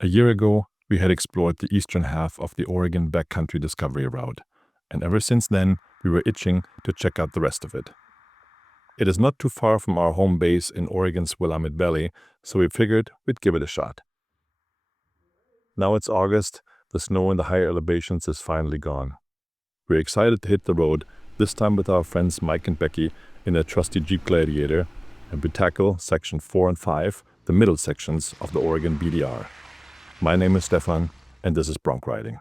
A year ago, we had explored the eastern half of the Oregon Backcountry Discovery Route, and ever since then, we were itching to check out the rest of it. It is not too far from our home base in Oregon's Willamette Valley, so we figured we'd give it a shot. Now it's August, the snow in the higher elevations is finally gone. We're excited to hit the road, this time with our friends Mike and Becky in a trusty Jeep Gladiator, and we tackle Section 4 and 5, the middle sections of the Oregon BDR. My name is Stefan, and this is Bronc Riding.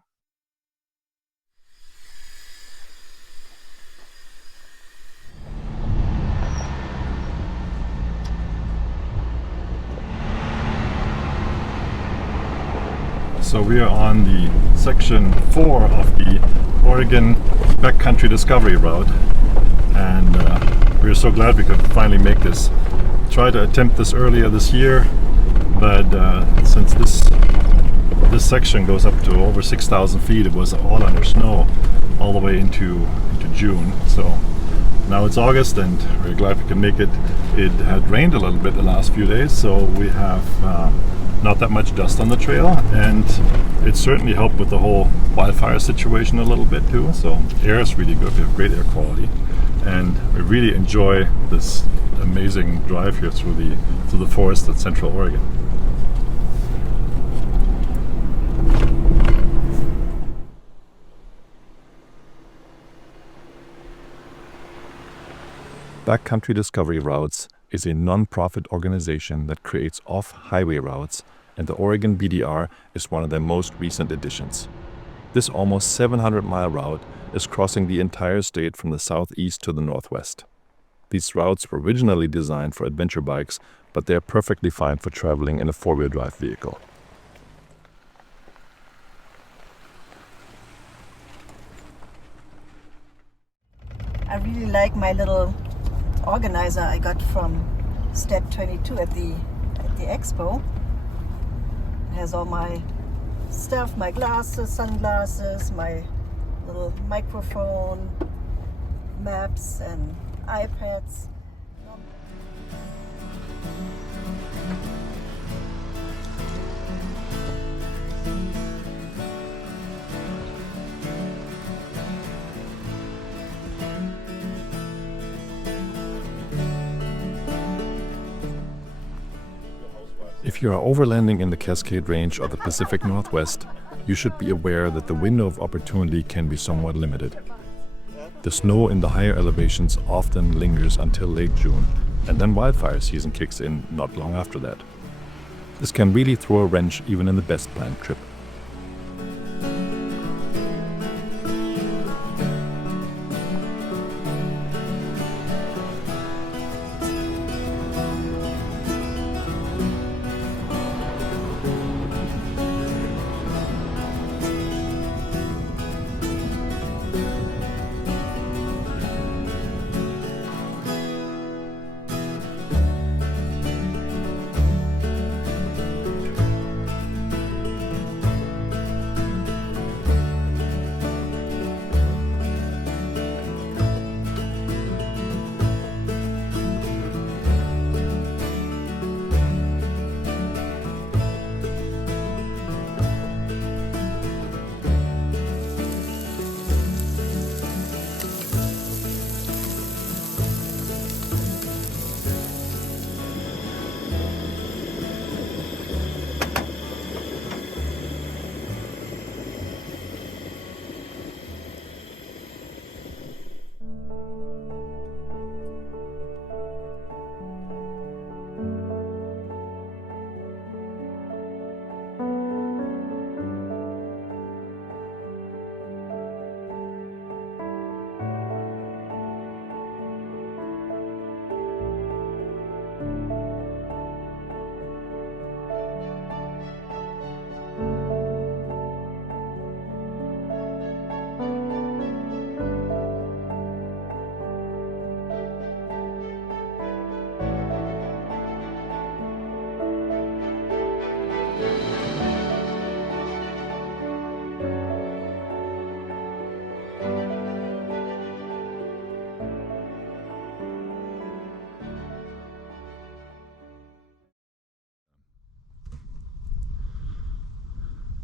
So we are on the Section 4 of the Oregon Backcountry Discovery Route, and we're so glad we could finally make this. Tried to attempt this earlier this year, but since this section goes up to over 6,000 feet, it was all under snow all the way into June. So now it's August, and we're glad we can make it. It had rained a little bit the last few days, so we have not that much dust on the trail, and it certainly helped with the whole wildfire situation a little bit too. So air is really good. We have great air quality, and we really enjoy this amazing drive here through the forest at Central Oregon. Backcountry Discovery Routes is a non-profit organization that creates off-highway routes, and the Oregon BDR is one of their most recent additions. This almost 700-mile route is crossing the entire state from the southeast to the northwest. These routes were originally designed for adventure bikes, but they are perfectly fine for traveling in a four-wheel drive vehicle. I really like my little organizer I got from Step 22 at the expo. It has all my stuff, my glasses, sunglasses, my little microphone, maps and iPads. If you are overlanding in the Cascade Range or the Pacific Northwest, you should be aware that the window of opportunity can be somewhat limited. The snow in the higher elevations often lingers until late June, and then wildfire season kicks in not long after that. This can really throw a wrench even in the best planned trip.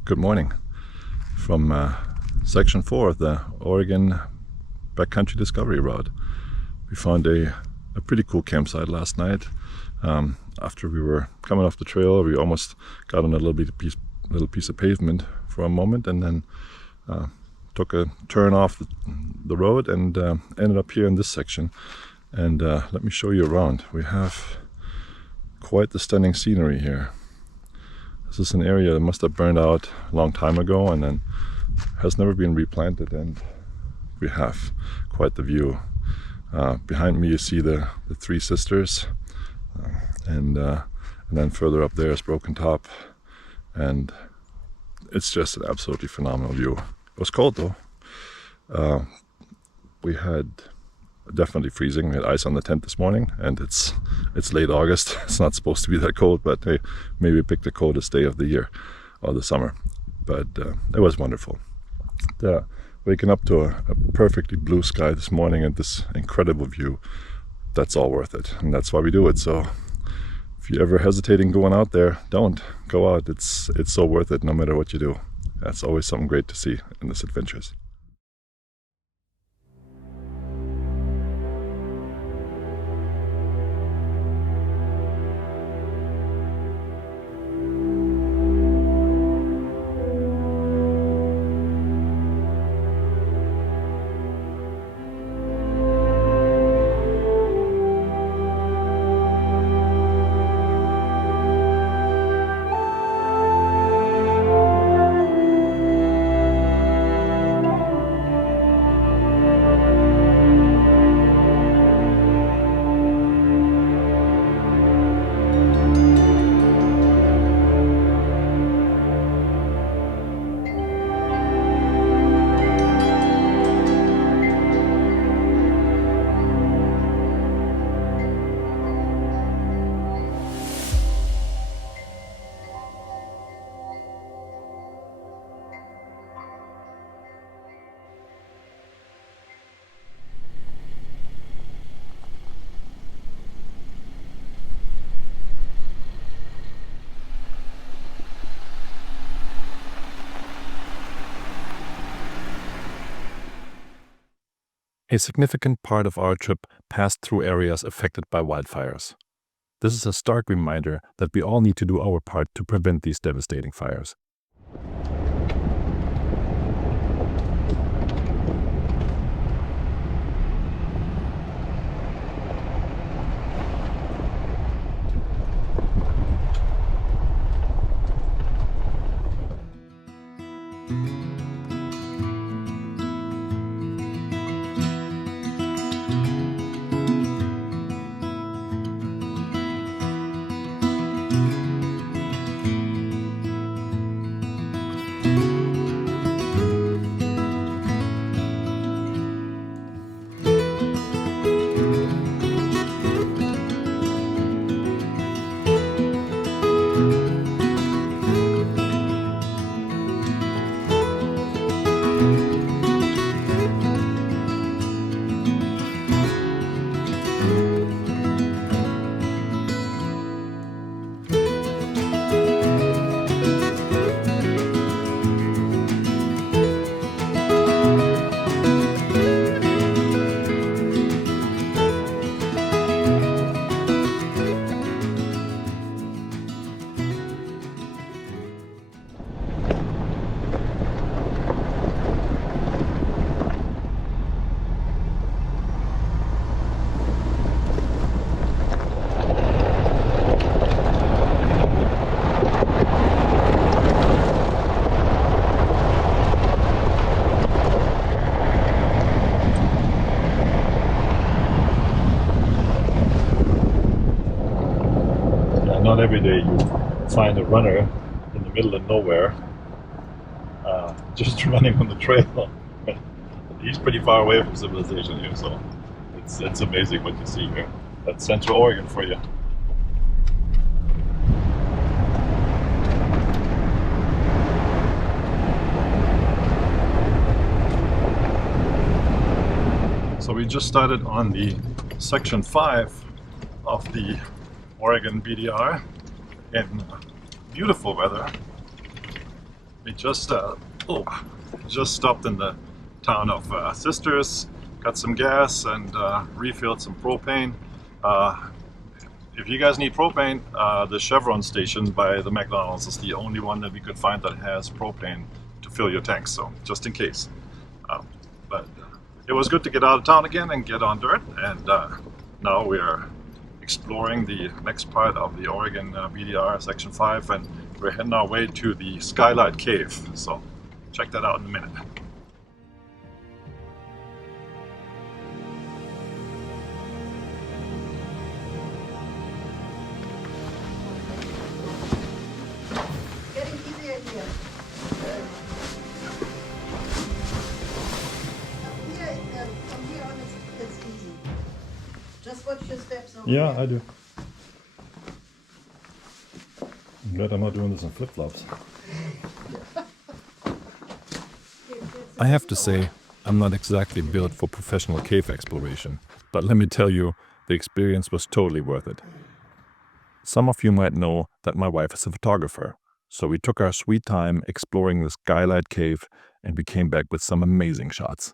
Good morning from section 4 of the Oregon Backcountry Discovery Route. We found a pretty cool campsite last night. After we were coming off the trail, we almost got on a little piece of pavement for a moment, and then took a turn off the road and ended up here in this section. And let me show you around. We have quite the stunning scenery here. This is an area that must have burned out a long time ago and then has never been replanted, and we have quite the view. Behind me you see the Three Sisters, and then further up there is Broken Top, and it's just an absolutely phenomenal view. It was cold though. We had definitely freezing. We had ice on the tent this morning, and it's late August. It's not supposed to be that cold, but hey, maybe we picked the coldest day of the year or the summer. But it was wonderful. Waking up to a perfectly blue sky this morning and this incredible view, that's all worth it, and that's why we do it. So if you're ever hesitating going out there, don't go out. It's so worth it no matter what you do. That's always something great to see in this adventures. A significant part of our trip passed through areas affected by wildfires. This is a stark reminder that we all need to do our part to prevent these devastating fires. Not every day you find a runner in the middle of nowhere just running on the trail. He's pretty far away from civilization here, so it's amazing what you see here. That's Central Oregon for you. So we just started on the section 5 of the Oregon BDR in beautiful weather. We just stopped in the town of Sisters, got some gas and refilled some propane. If you guys need propane, the Chevron station by the McDonald's is the only one that we could find that has propane to fill your tanks, so just in case. But it was good to get out of town again and get on dirt, and now we are exploring the next part of the Oregon BDR Section 5, and we're heading our way to the Skylight Cave, so check that out in a minute. Getting easier here. From here on it's easy. Just watch your steps over Yeah, there. I do. I'm glad I'm not doing this in flip-flops. I have to say, I'm not exactly built for professional cave exploration, but let me tell you, the experience was totally worth it. Some of you might know that my wife is a photographer, so we took our sweet time exploring the Skylight Cave, and we came back with some amazing shots.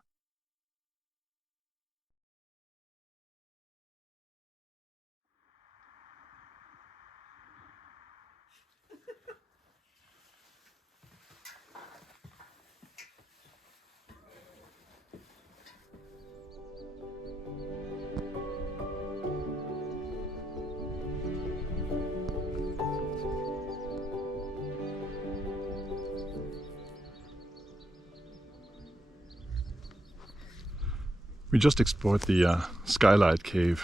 We just explored the Skylight Cave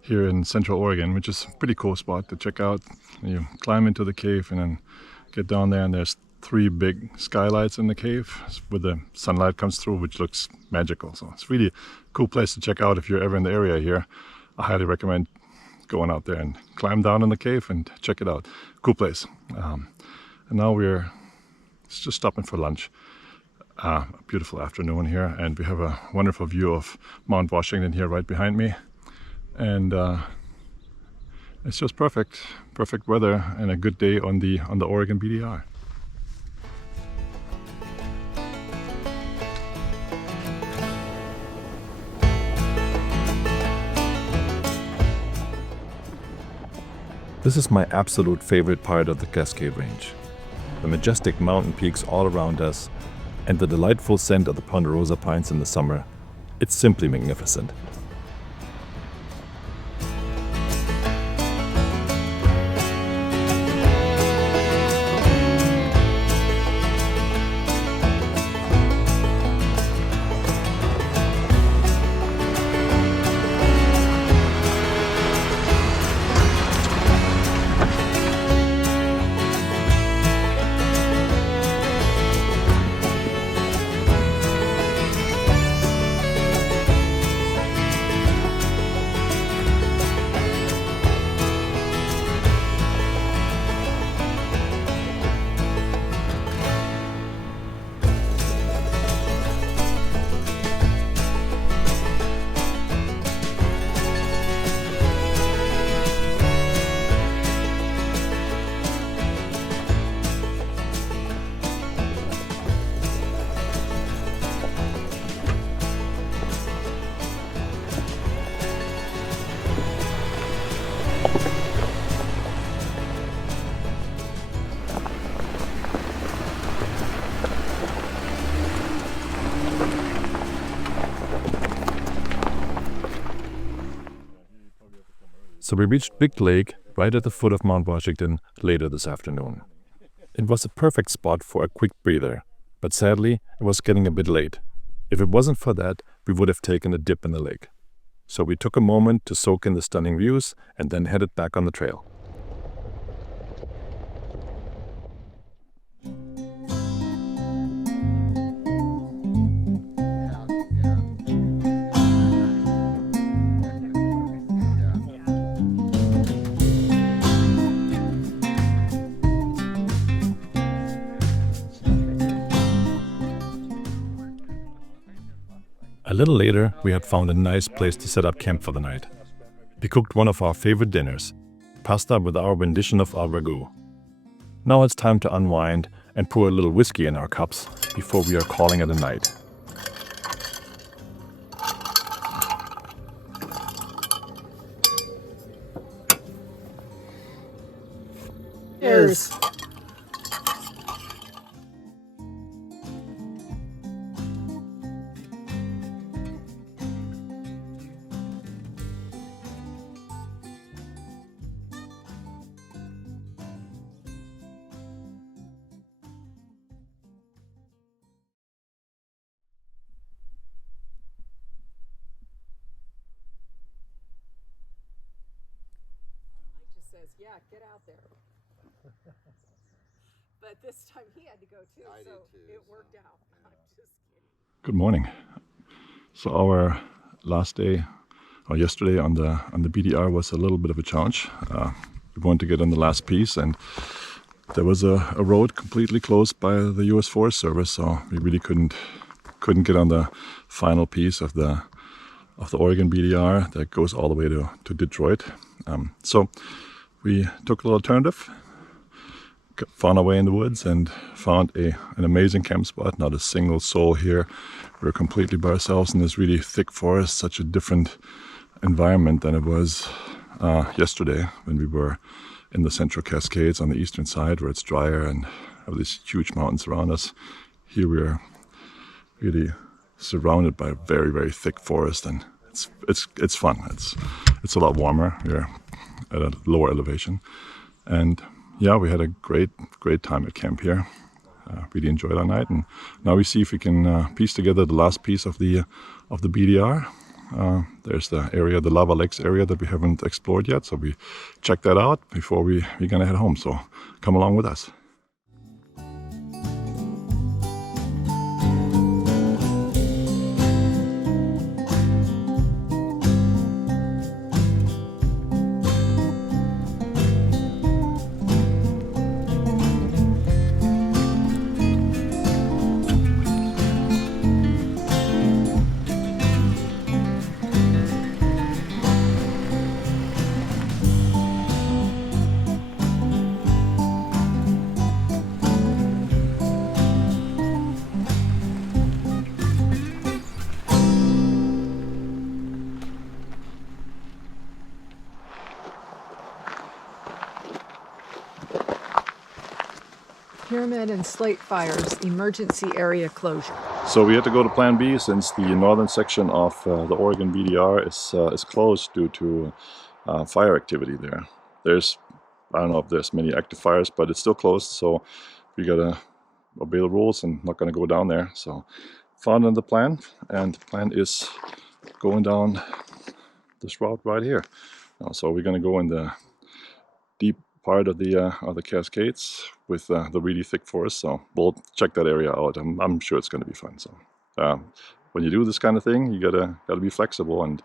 here in Central Oregon, which is a pretty cool spot to check out. You climb into the cave and then get down there, and there's 3 big skylights in the cave where the sunlight comes through, which looks magical. So it's really a cool place to check out if you're ever in the area here. I highly recommend going out there and climb down in the cave and check it out. Cool place. And now we're just stopping for lunch. A beautiful afternoon here, and we have a wonderful view of Mount Washington here right behind me, and it's just perfect weather and a good day on the Oregon BDR. This is my absolute favorite part of the Cascade Range. The majestic mountain peaks all around us, and the delightful scent of the ponderosa pines in the summer. It's simply magnificent. So we reached Big Lake right at the foot of Mount Washington later this afternoon. It was a perfect spot for a quick breather, but sadly it was getting a bit late. If it wasn't for that, we would have taken a dip in the lake. So we took a moment to soak in the stunning views and then headed back on the trail. A little later, we had found a nice place to set up camp for the night. We cooked one of our favorite dinners, pasta with our rendition of al ragu. Now it's time to unwind and pour a little whiskey in our cups before we are calling it a night. Cheers. Says, yeah, get out there. But this time he had to go too, so it worked out. I'm just kidding. Good morning. So our last day, or yesterday on the BDR was a little bit of a challenge. We wanted to get on the last piece, and there was a road completely closed by the U.S. Forest Service, so we really couldn't get on the final piece of the Oregon BDR that goes all the way to Detroit. So we took a little alternative, found our way in the woods, and found an amazing camp spot. Not a single soul here. We're completely by ourselves in this really thick forest. Such a different environment than it was yesterday when we were in the central Cascades on the eastern side, where it's drier and have these huge mountains around us. Here we're really surrounded by a very, very thick forest, and it's fun. It's a lot warmer. We're at a lower elevation, and yeah, we had a great time at camp here. Really enjoyed our night, and now we see if we can piece together the last piece of the BDR. There's the area, the Lava Lakes area, that we haven't explored yet, so we check that out before we're gonna head home. So come along with us. Pyramid and Slate Fires Emergency Area Closure. So we had to go to Plan B since the northern section of the Oregon BDR is closed due to fire activity there. I don't know if there's many active fires, but it's still closed, so we gotta obey the rules and not gonna go down there. So found another plan, and the plan is going down this route right here. So we're gonna go in the deep part of the Cascades with the really thick forest. So we'll check that area out. I'm sure it's going to be fun. So when you do this kind of thing, you gotta be flexible and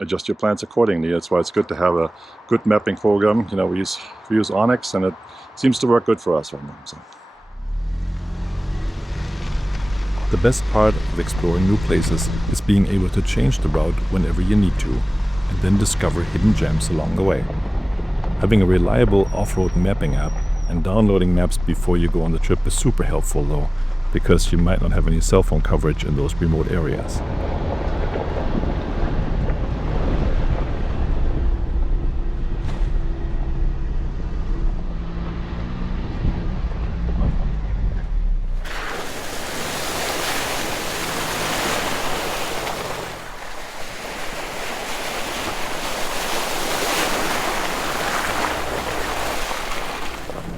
adjust your plans accordingly. That's why it's good to have a good mapping program. You know, we use Onyx, and it seems to work good for us right now. So. The best part of exploring new places is being able to change the route whenever you need to, and then discover hidden gems along the way. Having a reliable off-road mapping app and downloading maps before you go on the trip is super helpful though, because you might not have any cell phone coverage in those remote areas.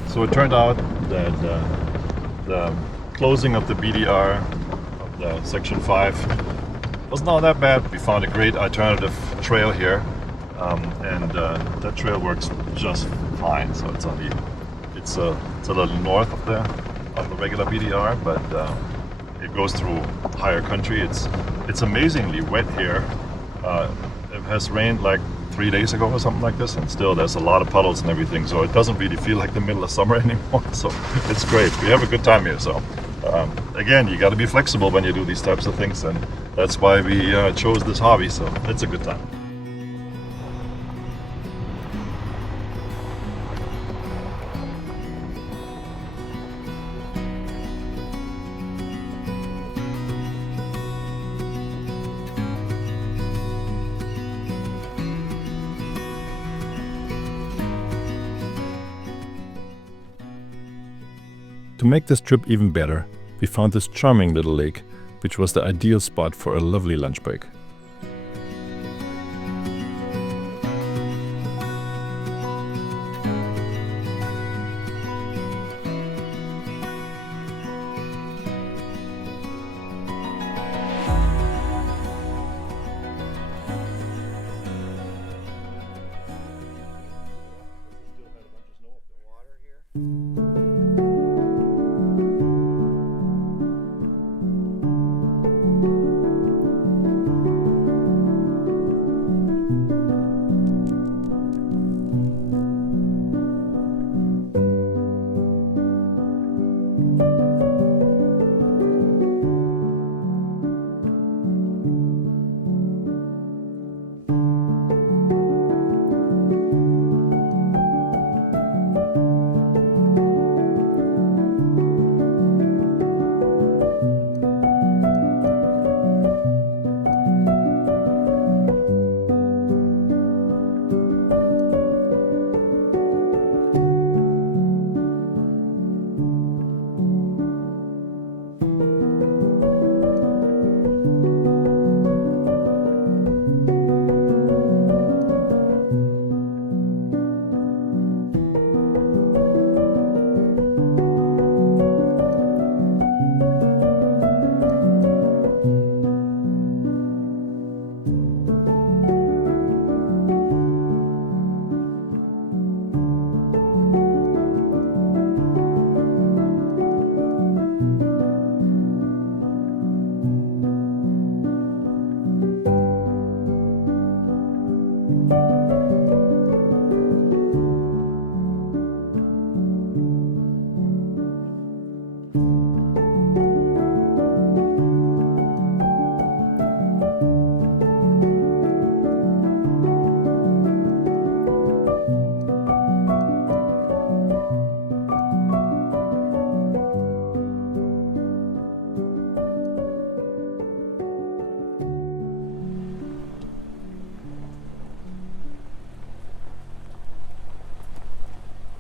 So it turned out that the closing of the BDR, of the Section 5, was not that bad. We found a great alternative trail here, and that trail works just fine. So it's a little north of the regular BDR, but it goes through higher country. It's amazingly wet here. It has rained like 3 days ago or something like this, and still there's a lot of puddles and everything, so it doesn't really feel like the middle of summer anymore. So it's great. We have a good time here. So again, you got to be flexible when you do these types of things, and that's why we chose this hobby. So it's a good time. To make this trip even better, we found this charming little lake, which was the ideal spot for a lovely lunch break.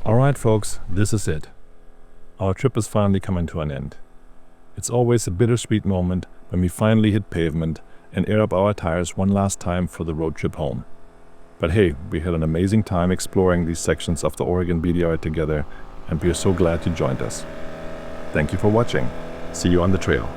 Alright folks, this is it. Our trip is finally coming to an end. It's always a bittersweet moment when we finally hit pavement and air up our tires one last time for the road trip home. But hey, we had an amazing time exploring these sections of the Oregon BDR together, and we are so glad you joined us. Thank you for watching. See you on the trail.